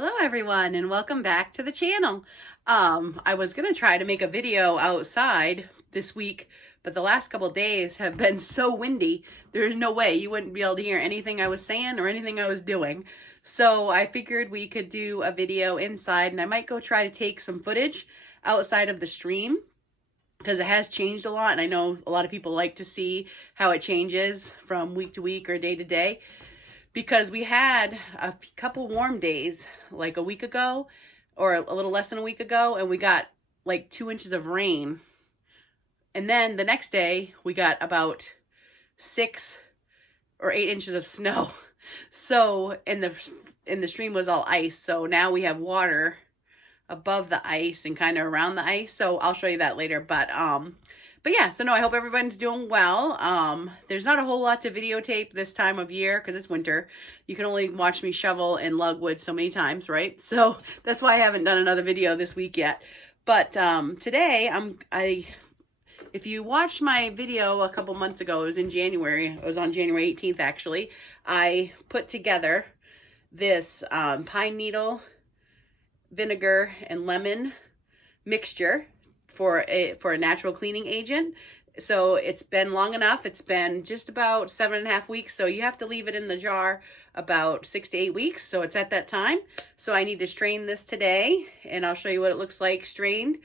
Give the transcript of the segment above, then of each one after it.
Hello everyone and welcome back to the channel. I was gonna try to make a video outside this week, but the last couple days have been so windy, there's no way you wouldn't be able to hear anything I was saying or anything I was doing. So I figured we could do a video inside, and I might go try to take some footage outside of the stream because it has changed a lot, and I know a lot of people like to see how it changes from week to week or day to day. Because we had a couple warm days like a week ago or a little less than a week ago, and we got like 2 inches of rain. And then the next day we got about 6 or 8 inches of snow. So and the stream was all ice. So now we have water above the ice and kind of around the ice. So I'll show you that later. But yeah, so no, I hope everyone's doing well. There's not a whole lot to videotape this time of year because it's winter. You can only watch me shovel and lug wood so many times, right? So that's why I haven't done another video this week yet. But today, if you watched my video a couple months ago, it was in January. It was on January 18th, actually. I put together this pine needle, vinegar, and lemon mixture for a natural cleaning agent. So it's been long enough. It's been just about 7.5 weeks. So you have to leave it in the jar about 6 to 8 weeks. So it's at that time. So I need to strain this today, and I'll show you what it looks like strained,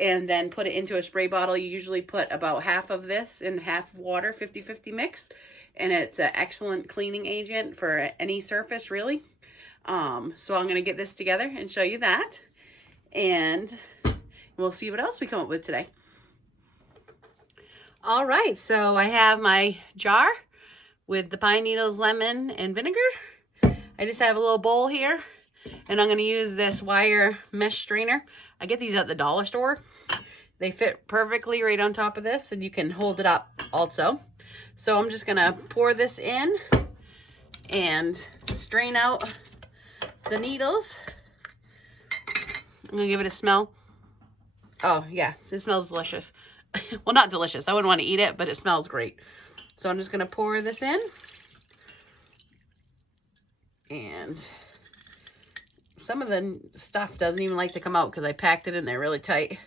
and then put it into a spray bottle. You usually put about half of this in half water, 50-50 mix. And it's an excellent cleaning agent for any surface, really. So I'm going to get this together and show you that. And we'll see what else we come up with today. All right, so I have my jar with the pine needles, lemon, and vinegar. I just have a little bowl here, and I'm going to use this wire mesh strainer. I get these at the dollar store. They fit perfectly right on top of this, and you can hold it up also. So I'm just going to pour this in and strain out the needles. I'm going to give it a smell. Oh, yeah, it smells delicious. Well, not delicious. I wouldn't want to eat it, but it smells great. So I'm just going to pour this in. And some of the stuff doesn't even like to come out because I packed it in there really tight.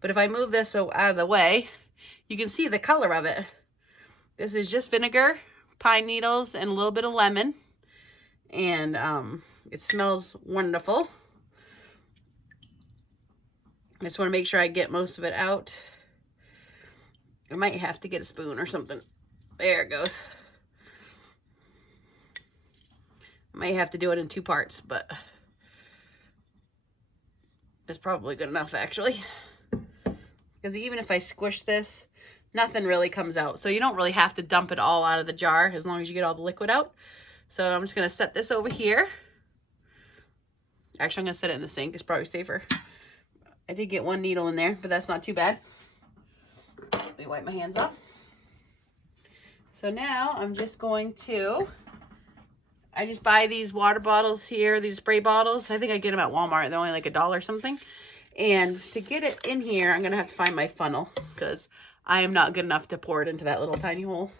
But if I move this out of the way, you can see the color of it. This is just vinegar, pine needles, and a little bit of lemon. And it smells wonderful. I just want to make sure I get most of it out. I might have to get a spoon or something. There it goes. I might have to do it in 2 parts, but it's probably good enough, actually. Because even if I squish this, nothing really comes out. So you don't really have to dump it all out of the jar as long as you get all the liquid out. So I'm just going to set this over here. Actually, I'm going to set it in the sink. It's probably safer. I did get 1 needle in there, but that's not too bad. Let me wipe my hands off. So now I'm just going to, I just buy these water bottles here, these spray bottles. I think I get them at Walmart. They're only like $1 or something. And to get it in here, I'm going to have to find my funnel because I am not good enough to pour it into that little tiny hole.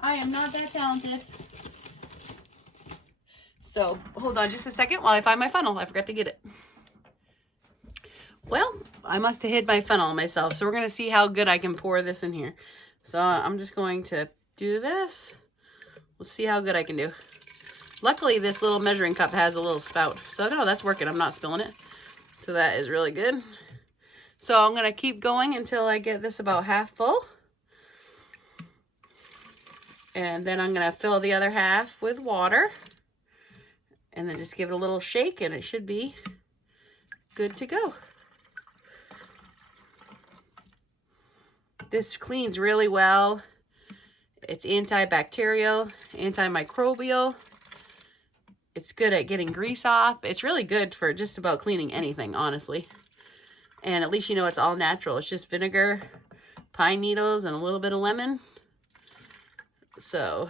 I am not that talented. So hold on just a second while I find my funnel. I forgot to get it. Well, I must have hid my funnel myself. So we're going to see how good I can pour this in here. So I'm just going to do this. We'll see how good I can do. Luckily, this little measuring cup has a little spout. So no, that's working. I'm not spilling it. So that is really good. So I'm going to keep going until I get this about half full. And then I'm going to fill the other half with water. And then just give it a little shake and it should be good to go. This cleans really well. It's antibacterial, antimicrobial. It's good at getting grease off. It's really good for just about cleaning anything, honestly. And at least you know it's all natural. It's just vinegar, pine needles, and a little bit of lemon. So,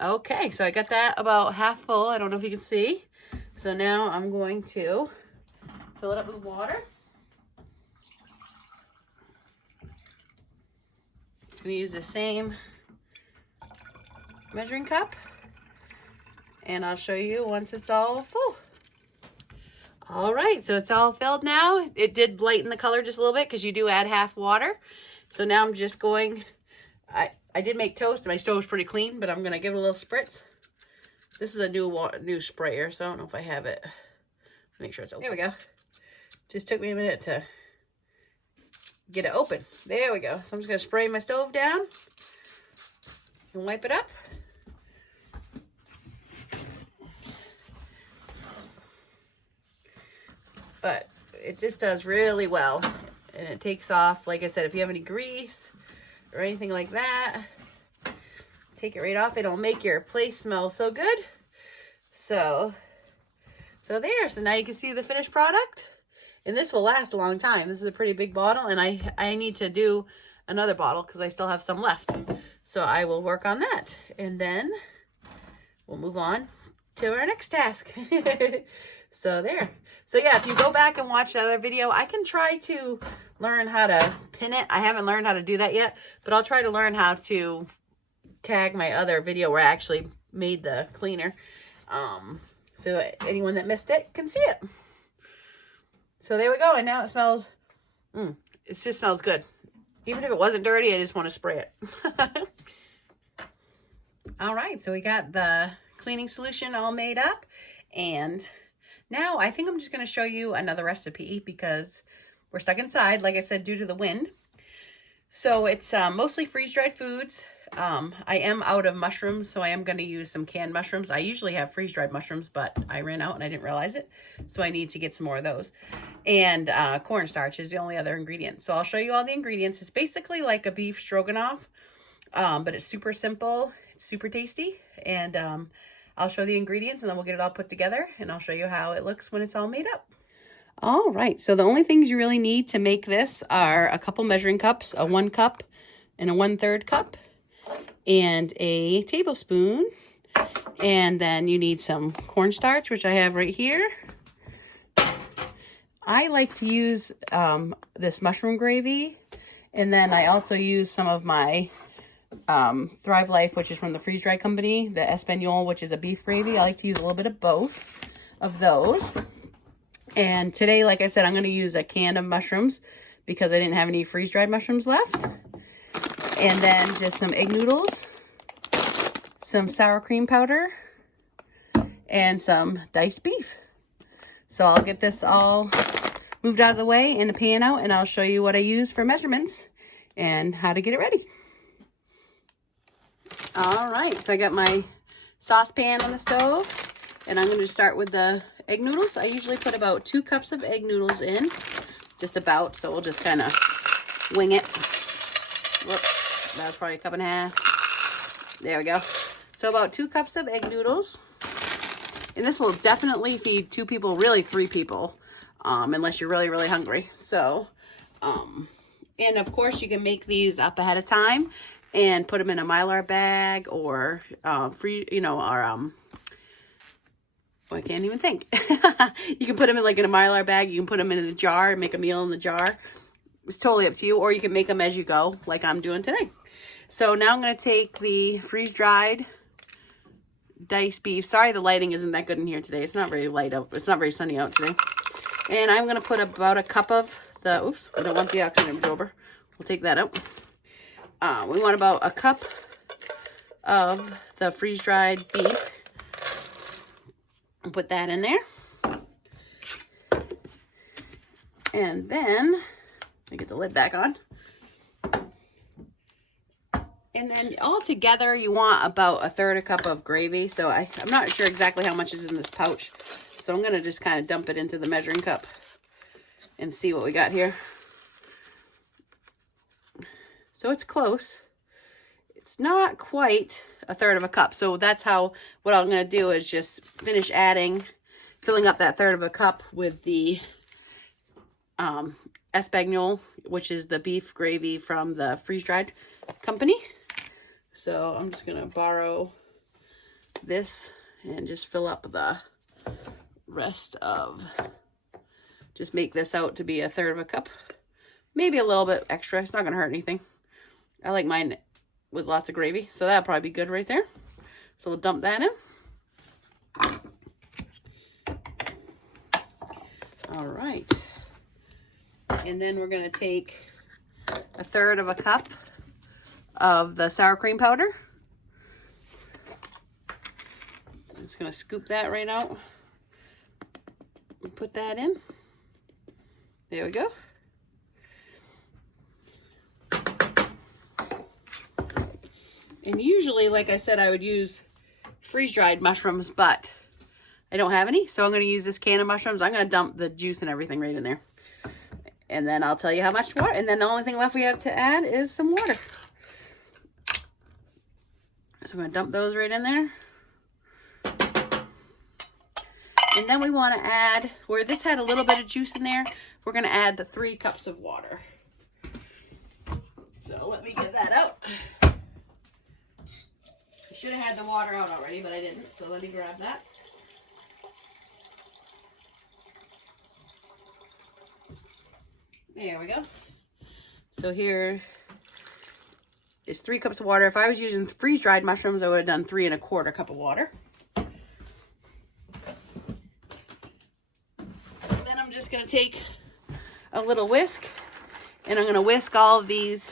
okay. So I got that about half full. I don't know if you can see. So now I'm going to fill it up with water. I'm going to use the same measuring cup. and I'll show you once it's all full. All right, so it's all filled now. It did lighten the color just a little bit because you do add half water. So now I'm just going, I did make toast. My stove's pretty clean, but I'm going to give it a little spritz. This is a new sprayer, so I don't know if I have it. Make sure it's open. There we go. Just took me a minute to get it open. There we go. So I'm just going to spray my stove down and wipe it up. But it just does really well, and it takes off, like I said, if you have any grease or anything like that, take it right off. It'll make your place smell so good. So there. So now you can see the finished product, and this will last a long time. This is a pretty big bottle, and I need to do another bottle because I still have some left. So I will work on that, and then we'll move on to our next task. So there. So yeah, if you go back and watch that other video, I can try to learn how to pin it. I haven't learned how to do that yet, but I'll try to learn how to tag my other video where I actually made the cleaner. So anyone that missed it can see it. So there we go. And now it smells, it just smells good. Even if it wasn't dirty, I just want to spray it. All right, so we got the cleaning solution all made up, and now I think I'm just going to show you another recipe because we're stuck inside, like I said, due to the wind. So it's mostly freeze-dried foods. I am out of mushrooms, so I am going to use some canned mushrooms. I usually have freeze-dried mushrooms, but I ran out and I didn't realize it. So I need to get some more of those. And cornstarch is the only other ingredient. So I'll show you all the ingredients. It's basically like a beef stroganoff, but it's super simple. It's super tasty. And I'll show the ingredients and then we'll get it all put together, and I'll show you how it looks when it's all made up. All right, so the only things you really need to make this are a couple measuring cups, a 1 cup and a 1/3 cup, and a tablespoon. And then you need some cornstarch, which I have right here. I like to use this mushroom gravy, and then I also use some of my Thrive Life, which is from the freeze dry company, the Espanol, which is a beef gravy. I like to use a little bit of both of those. And today, like I said, I'm going to use a can of mushrooms because I didn't have any freeze dried mushrooms left. And then just some egg noodles, some sour cream powder, and some diced beef. So I'll get this all moved out of the way in the pan out, and I'll show you what I use for measurements and how to get it ready. All right, so I got my saucepan on the stove, and I'm going to start with the egg noodles. I usually put about 2 cups of egg noodles in, just about, so we'll just kind of wing it. Whoops, that's probably a 1.5 cups. There we go. So about 2 cups of egg noodles, and this will definitely feed 2 people, really 3 people, unless you're really, really hungry. So, and of course you can make these up ahead of time and put them in a Mylar bag or I can't even think. You can put them in like in a Mylar bag. You can put them in a jar and make a meal in the jar. It's totally up to you. Or you can make them as you go, like I'm doing today. So now I'm going to take the freeze-dried diced beef. Sorry the lighting isn't that good in here today. It's not very light out. It's not very sunny out today. And I'm going to put about a cup of the, oops, I don't want the oxygen over. We'll take that out. We want about a cup of the freeze-dried beef. Put that in there. And then, let me get the lid back on. And then all together, you want about a 1/3 cup of gravy. So I'm not sure exactly how much is in this pouch. So I'm going to just kind of dump it into the measuring cup and see what we got here. So it's close. It's not quite a 1/3 cup. So that's how, what I'm going to do is just finish filling up that 1/3 cup with the Espanol, which is the beef gravy from the freeze-dried company. So I'm just going to borrow this and just fill up the rest of, just make this out to be a 1/3 cup. Maybe a little bit extra. It's not going to hurt anything. I like mine with lots of gravy, so that'll probably be good right there. So we'll dump that in. All right. And then we're going to take 1/3 cup of the sour cream powder. I'm just going to scoop that right out and put that in. There we go. And usually, like I said, I would use freeze-dried mushrooms, but I don't have any, so I'm going to use this can of mushrooms. I'm going to dump the juice and everything right in there. And then I'll tell you how much water. And then the only thing left we have to add is some water. So I'm going to dump those right in there. And then we want to add, where this had a little bit of juice in there, we're going to add the 3 cups of water. So let me get that out. I should have had the water out already, but I didn't. So let me grab that. There we go. So here is 3 cups of water. If I was using freeze-dried mushrooms, I would have done 3 1/4 cup of water. Then I'm just going to take a little whisk, and I'm going to whisk all of these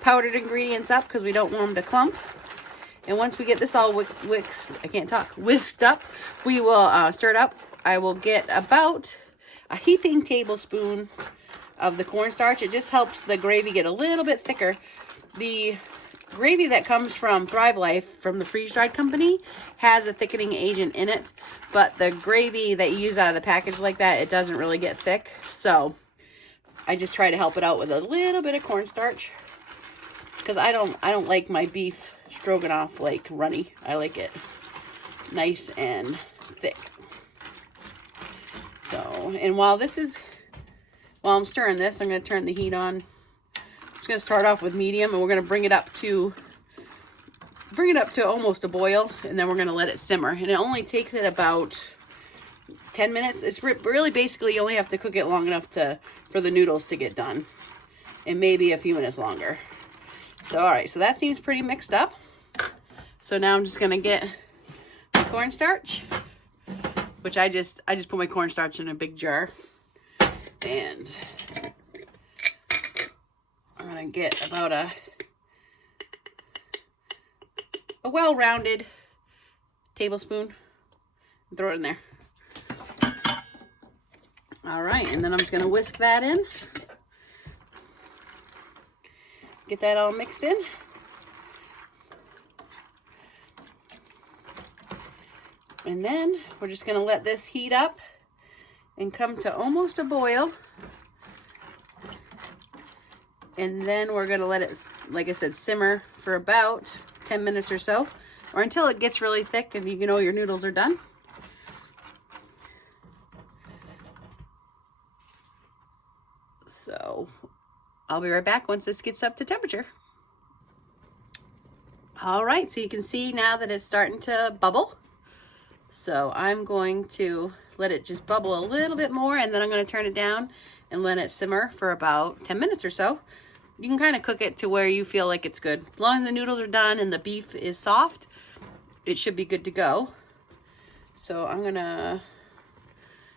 powdered ingredients up because we don't want them to clump. And once we get this all whisked up, we will stir it up. I will get about a heaping tablespoon of the cornstarch. It just helps the gravy get a little bit thicker. The gravy that comes from Thrive Life from the freeze-dried company has a thickening agent in it, but the gravy that you use out of the package like that, it doesn't really get thick. So I just try to help it out with a little bit of cornstarch because I don't like my beef stroganoff like runny. I like it nice and thick. So, and while I'm stirring this, I'm going to turn the heat on. I'm just going to start off with medium, and we're going to bring it up to almost a boil, and then we're going to let it simmer. And it only takes it about 10 minutes. It's really basically you only have to cook it long enough for the noodles to get done, and maybe a few minutes longer. So all right, so that seems pretty mixed up. So now I'm just going to get my cornstarch, which I just put my cornstarch in a big jar. And I'm going to get about a well-rounded tablespoon and throw it in there. All right, and then I'm just going to whisk that in. Get that all mixed in. And then we're just going to let this heat up and come to almost a boil. And then we're going to let it, like I said, simmer for about 10 minutes or so, or until it gets really thick and you know your noodles are done. So I'll be right back once this gets up to temperature. All right, so you can see now that it's starting to bubble. So I'm going to let it just bubble a little bit more, and then I'm going to turn it down and let it simmer for about 10 minutes or so. You can kind of cook it to where you feel like it's good. As long as the noodles are done and the beef is soft, it should be good to go. So I'm going to,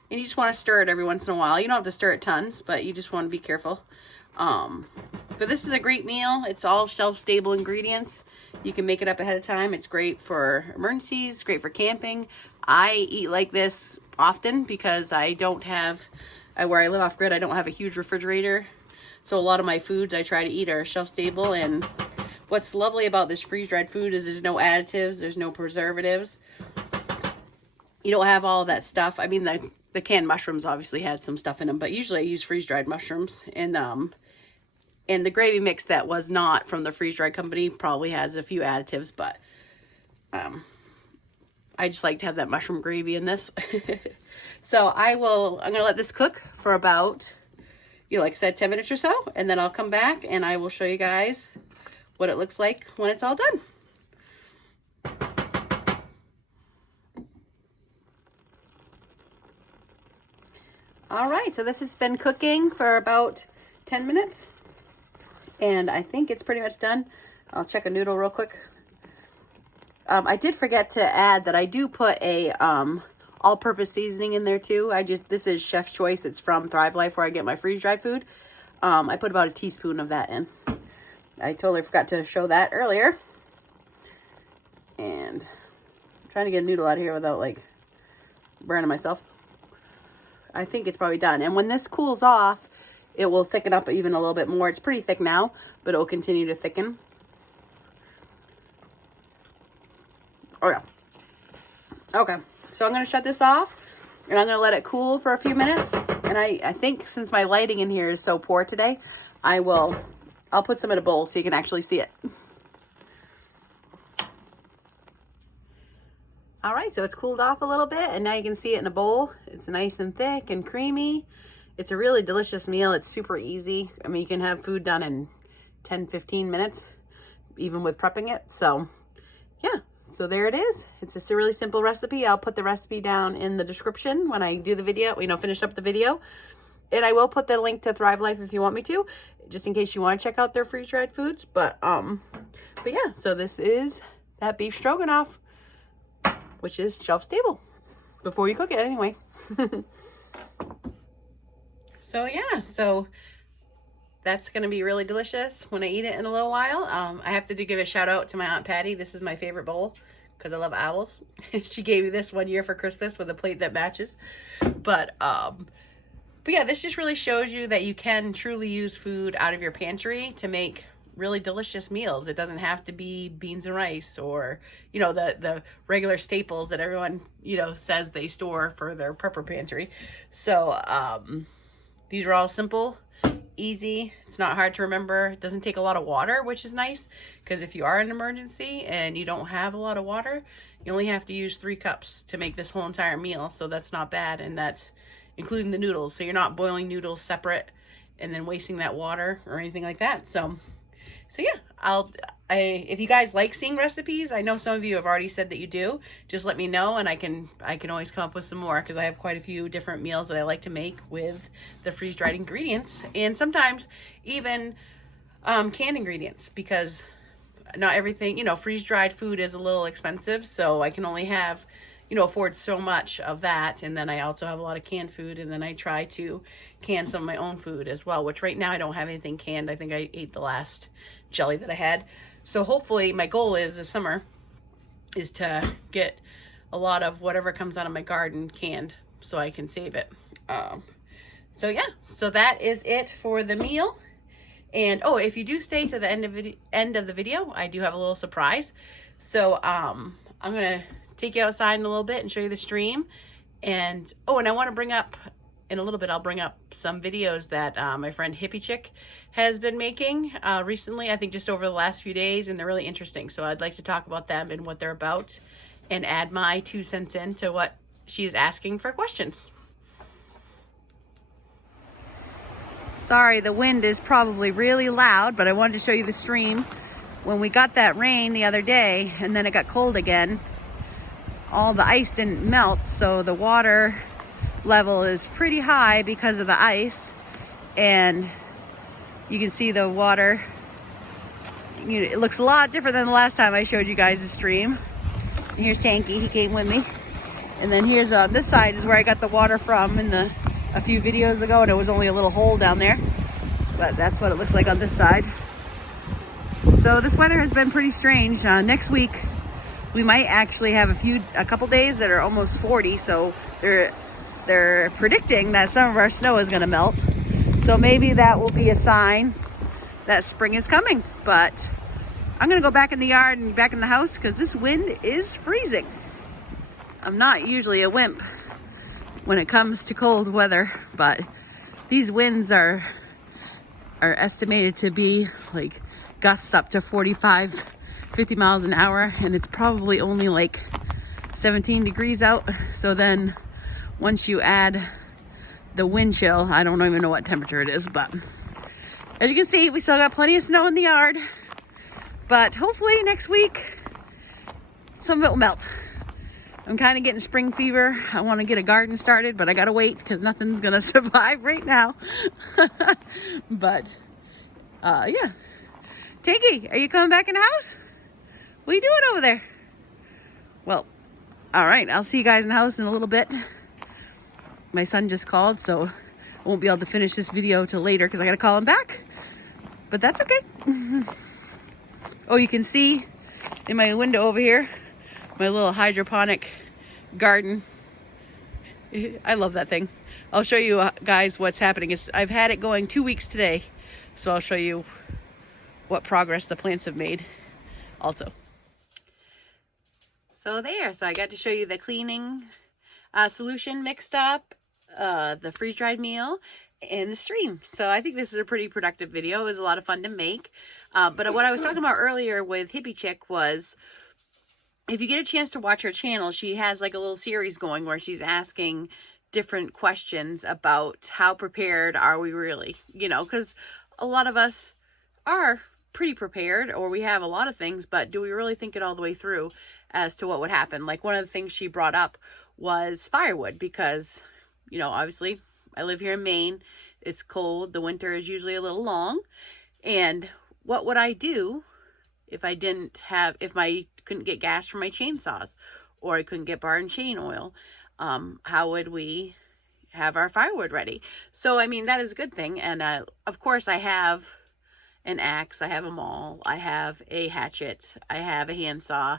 and you just want to stir it every once in a while. You don't have to stir it tons, but you just want to be careful. But this is a great meal. It's all shelf-stable ingredients. You can make it up ahead of time. It's great for emergencies, great for camping. I eat like this often because I don't have, where I live off grid, I don't have a huge refrigerator. So a lot of my foods I try to eat are shelf-stable. And what's lovely about this freeze-dried food is there's no additives, there's no preservatives. You don't have all that stuff. I mean, the canned mushrooms obviously had some stuff in them, but usually I use freeze-dried mushrooms. And the gravy mix that was not from the freeze-dried company probably has a few additives, but I just like to have that mushroom gravy in this. So I'm going to let this cook for about, like I said, 10 minutes or so, and then I'll come back and I will show you guys what it looks like when it's all done. All right, so this has been cooking for about 10 minutes. And I think it's pretty much done. I'll check a noodle real quick. I did forget to add that I do put a all-purpose seasoning in there too. This is Chef's Choice. It's from Thrive Life, where I get my freeze-dried food. I put about a teaspoon of that in. I totally forgot to show that earlier. And I'm trying to get a noodle out of here without like burning myself. I think it's probably done. And when this cools off, it will thicken up even a little bit more. It's pretty thick now, but it will continue to thicken. Oh yeah. Okay, so I'm going to shut this off, and I'm going to let it cool for a few minutes. And I think since my lighting in here is so poor today, I'll put some in a bowl so you can actually see it. All right, so it's cooled off a little bit, and now you can see it in a bowl. It's nice and thick and creamy. It's a really delicious meal. It's super easy. I mean, you can have food done in 10, 15 minutes, even with prepping it. So, yeah. So there it is. It's just a really simple recipe. I'll put the recipe down in the description when I do the video, finish up the video. And I will put the link to Thrive Life if you want me to, just in case you want to check out their freeze-dried foods. But yeah, so this is that beef stroganoff, which is shelf-stable before you cook it anyway. So yeah, so that's going to be really delicious when I eat it in a little while. I have to give a shout out to my Aunt Patty. This is my favorite bowl because I love owls. She gave me this one year for Christmas with a plate that matches. But yeah, this just really shows you that you can truly use food out of your pantry to make really delicious meals. It doesn't have to be beans and rice or, the regular staples that everyone, says they store for their prepper pantry. So these are all simple, easy. It's not hard to remember. It doesn't take a lot of water, which is nice, because if you are in an emergency and you don't have a lot of water, you only have to use 3 cups to make this whole entire meal. So that's not bad, and that's including the noodles. So you're not boiling noodles separate and then wasting that water or anything like that. So yeah, if you guys like seeing recipes, I know some of you have already said that you do. Just let me know, and I can always come up with some more, because I have quite a few different meals that I like to make with the freeze-dried ingredients, and sometimes even canned ingredients, because not everything, freeze-dried food is a little expensive, so I can only have, afford so much of that. And then I also have a lot of canned food, and then I try to can some of my own food as well, which right now I don't have anything canned. I think I ate the last jelly that I had. So hopefully my goal is this summer is to get a lot of whatever comes out of my garden canned so I can save it. So yeah, so that is it for the meal. And oh, if you do stay to the end of the video, I do have a little surprise. So I'm gonna take you outside in a little bit and show you the stream. And oh, and I want to bring up in a little bit, I'll bring up some videos that my friend Hippie Chick has been making recently, I think just over the last few days, and they're really interesting. So I'd like to talk about them and what they're about and add my 2 cents into what she's asking for questions. Sorry, the wind is probably really loud, but I wanted to show you the stream. When we got that rain the other day and then it got cold again, all the ice didn't melt, so the water level is pretty high because of the ice, and you can see the water, it looks a lot different than the last time I showed you guys the stream. And here's Tanky, he came with me. And then here's this side is where I got the water from a few videos ago, and it was only a little hole down there, but that's what it looks like on this side. So this weather has been pretty strange. Next week we might actually have a couple days that are almost 40, so they're predicting that some of our snow is going to melt. So maybe that will be a sign that spring is coming. But I'm going to go back in the yard and back in the house because this wind is freezing. I'm not usually a wimp when it comes to cold weather, but these winds are estimated to be like gusts up to 45, 50 miles an hour, and it's probably only like 17 degrees out. So then once you add the wind chill, I don't even know what temperature it is, but as you can see, we still got plenty of snow in the yard, but hopefully next week some of it will melt. I'm kind of getting spring fever. I want to get a garden started, but I gotta wait because nothing's gonna survive right now. But yeah, Tanky, are you coming back in the house? What are you doing over there? All right, I'll see you guys in the house in a little bit. My son just called, so I won't be able to finish this video till later because I got to call him back. But that's okay. Oh, you can see in my window over here, my little hydroponic garden. I love that thing. I'll show you guys what's happening. I've had it going 2 weeks today, so I'll show you what progress the plants have made also. So I got to show you the cleaning solution mixed up, the freeze-dried meal, and the stream. So I think this is a pretty productive video. It was a lot of fun to make. But what I was talking about earlier with Hippie Chick was, if you get a chance to watch her channel, she has like a little series going where she's asking different questions about how prepared are we really, you know, because a lot of us are pretty prepared, or we have a lot of things, but do we really think it all the way through as to what would happen? Like, one of the things she brought up was firewood, because, you know, obviously I live here in Maine. It's cold. The winter is usually a little long. And what would I do if I couldn't get gas for my chainsaws, or I couldn't get bar and chain oil? How would we have our firewood ready? So, I mean, that is a good thing. And of course, I have an axe, I have a maul, I have a hatchet, I have a handsaw.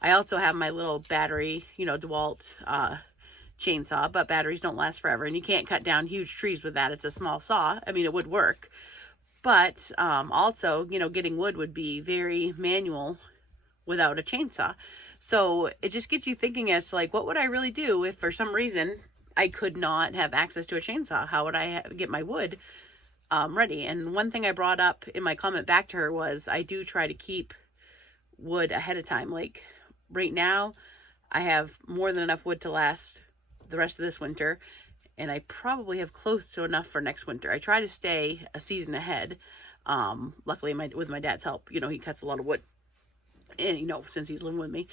I also have my little battery, you know, DeWalt chainsaw, but batteries don't last forever, and you can't cut down huge trees with that. It's a small saw. I mean, it would work, but also, you know, getting wood would be very manual without a chainsaw. So it just gets you thinking as to, like, what would I really do if for some reason I could not have access to a chainsaw? How would I get my wood ready? And one thing I brought up in my comment back to her was, I do try to keep wood ahead of time. Like, right now I have more than enough wood to last the rest of this winter, and I probably have close to enough for next winter. I try to stay a season ahead. Luckily, with my dad's help, you know, he cuts a lot of wood, and, you know, since he's living with me,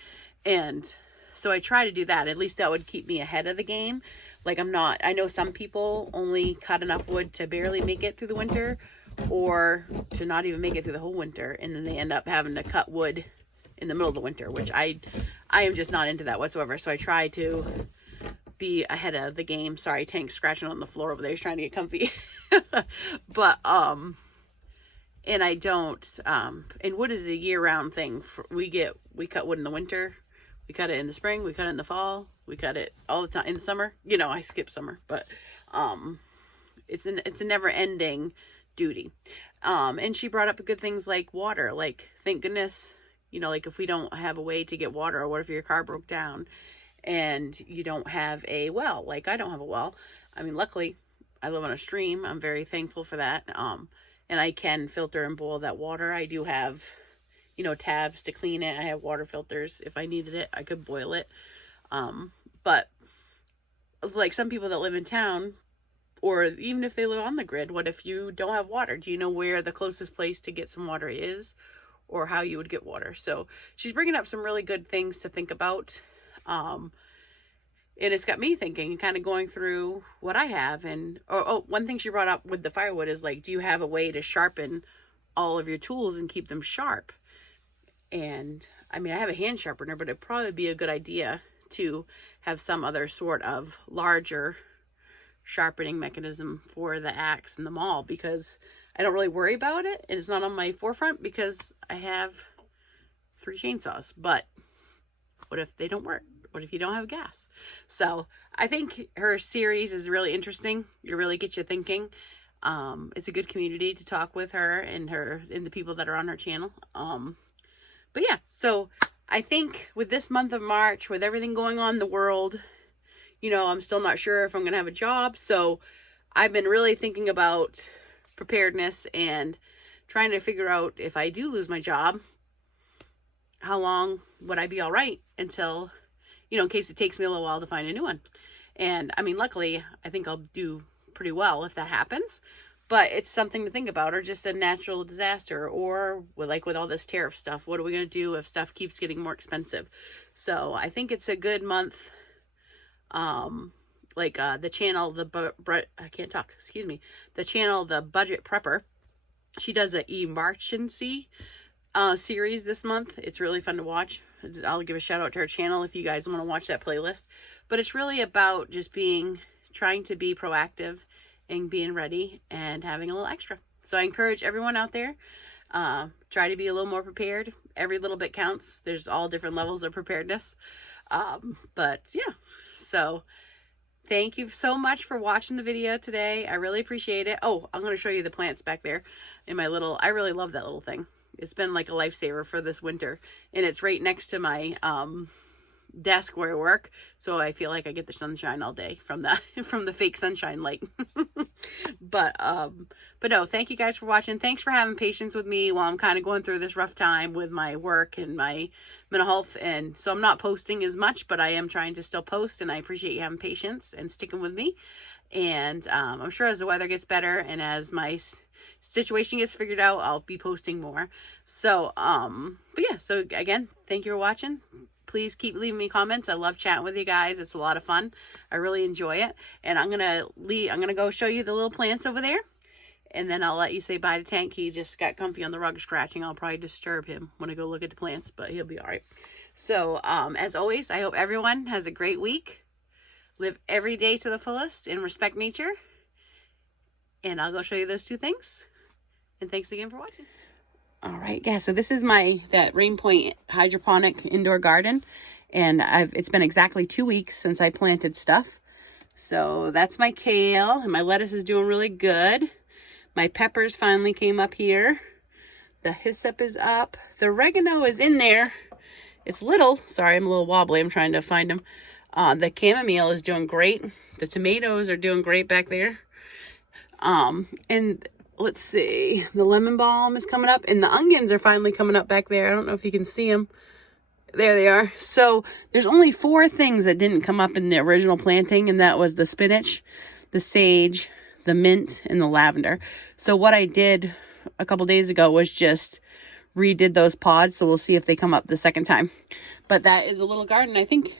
and so I try to do that. At least that would keep me ahead of the game. Like, I know some people only cut enough wood to barely make it through the winter, or to not even make it through the whole winter, and then they end up having to cut wood in the middle of the winter, which I am just not into that whatsoever. So I try to be ahead of the game. Sorry, Tank's scratching on the floor over there. He's trying to get comfy. But and I don't and wood is a year-round thing. We cut wood in the winter, we cut it in the spring, we cut it in the fall, we cut it all the time in the summer. You know, I skip summer, but it's a never-ending duty. And she brought up good things like water. Like, thank goodness, you know, like, if we don't have a way to get water, or what if your car broke down and you don't have a well? Like, I don't have a well. I mean, luckily I live on a stream. I'm very thankful for that. And I can filter and boil that water. I do have, you know, tabs to clean it. I have water filters. If I needed it, I could boil it. But like, some people that live in town, or even if they live on the grid, what if you don't have water? Do you know where the closest place to get some water is, or how you would get water? So she's bringing up some really good things to think about. And it's got me thinking, kind of going through what I have. And one thing she brought up with the firewood is, like, do you have a way to sharpen all of your tools and keep them sharp? And I mean, I have a hand sharpener, but it'd probably be a good idea to have some other sort of larger sharpening mechanism for the axe and the maul, because I don't really worry about it, and it's not on my forefront because I have 3 chainsaws. But what if they don't work? What if you don't have gas? So I think her series is really interesting. It really gets you thinking. It's a good community to talk with her and the people that are on her channel. But yeah, so I think with this month of March, with everything going on in the world, you know, I'm still not sure if I'm going to have a job. So I've been really thinking about preparedness and trying to figure out, if I do lose my job, how long would I be all right until, you know, in case it takes me a little while to find a new one. And I mean, luckily, I think I'll do pretty well if that happens. But it's something to think about, or just a natural disaster, or with all this tariff stuff, what are we going to do if stuff keeps getting more expensive? So I think it's a good month. The channel, I can't talk, excuse me. The channel, The Budget Prepper, she does an emergency series this month. It's really fun to watch. I'll give a shout out to her channel if you guys want to watch that playlist. But it's really about just trying to be proactive and being ready and having a little extra. So I encourage everyone out there, try to be a little more prepared. Every little bit counts. There's all different levels of preparedness. But yeah, so thank you so much for watching the video today. I really appreciate it. Oh, I'm going to show you the plants back there in my I really love that little thing. It's been like a lifesaver for this winter, and it's right next to my desk where I work, so I feel like I get the sunshine all day from the fake sunshine light. but no, thank you guys for watching. Thanks for having patience with me while I'm kind of going through this rough time with my work and my mental health, and so I'm not posting as much, but I am trying to still post, and I appreciate you having patience and sticking with me. And I'm sure as the weather gets better and as my situation gets figured out, I'll be posting more. So but yeah, so again, thank you for watching. Please keep leaving me comments. I love chatting with you guys. It's a lot of fun. I really enjoy it. And I'm gonna go show you the little plants over there, and then I'll let you say bye to Tank. He just got comfy on the rug scratching. I'll probably disturb him when I go look at the plants, but he'll be all right. So as always, I hope everyone has a great week. Live every day to the fullest and respect nature. And I'll go show you those two things. And thanks again for watching. All right, yeah, so this is that Rain Point hydroponic indoor garden, and it's been exactly 2 weeks since I planted stuff. So that's my kale, and my lettuce is doing really good. My peppers finally came up here. The hyssop is up. The oregano is in there. It's little. Sorry, I'm a little wobbly. I'm trying to find them. The chamomile is doing great. The tomatoes are doing great back there. And let's see, the lemon balm is coming up, and the onions are finally coming up back there. I don't know if you can see them. There they are. So there's only 4 things that didn't come up in the original planting, and that was the spinach, the sage, the mint, and the lavender. So what I did a couple days ago was just redid those pods, so we'll see if they come up the second time. But that is a little garden. I think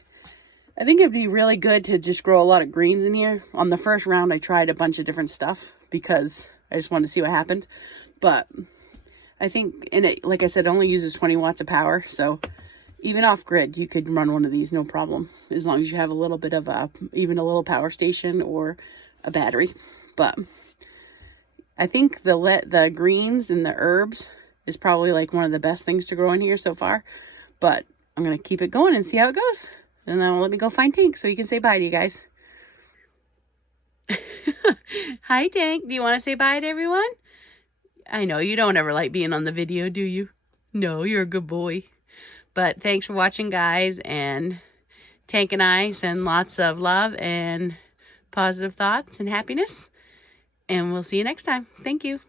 it'd be really good to just grow a lot of greens in here. On the first round, I tried a bunch of different stuff because I just wanted to see what happened. But I think, like I said, it only uses 20 watts of power. So even off grid, you could run one of these, no problem. As long as you have a little bit of even a little power station or a battery. But I think the greens and the herbs is probably like one of the best things to grow in here so far. But I'm going to keep it going and see how it goes. And then let me go find Tank so he can say bye to you guys. Hi, Tank. Do you want to say bye to everyone? I know you don't ever like being on the video, do you? No, you're a good boy. But thanks for watching, guys. And Tank and I send lots of love and positive thoughts and happiness. And we'll see you next time. Thank you.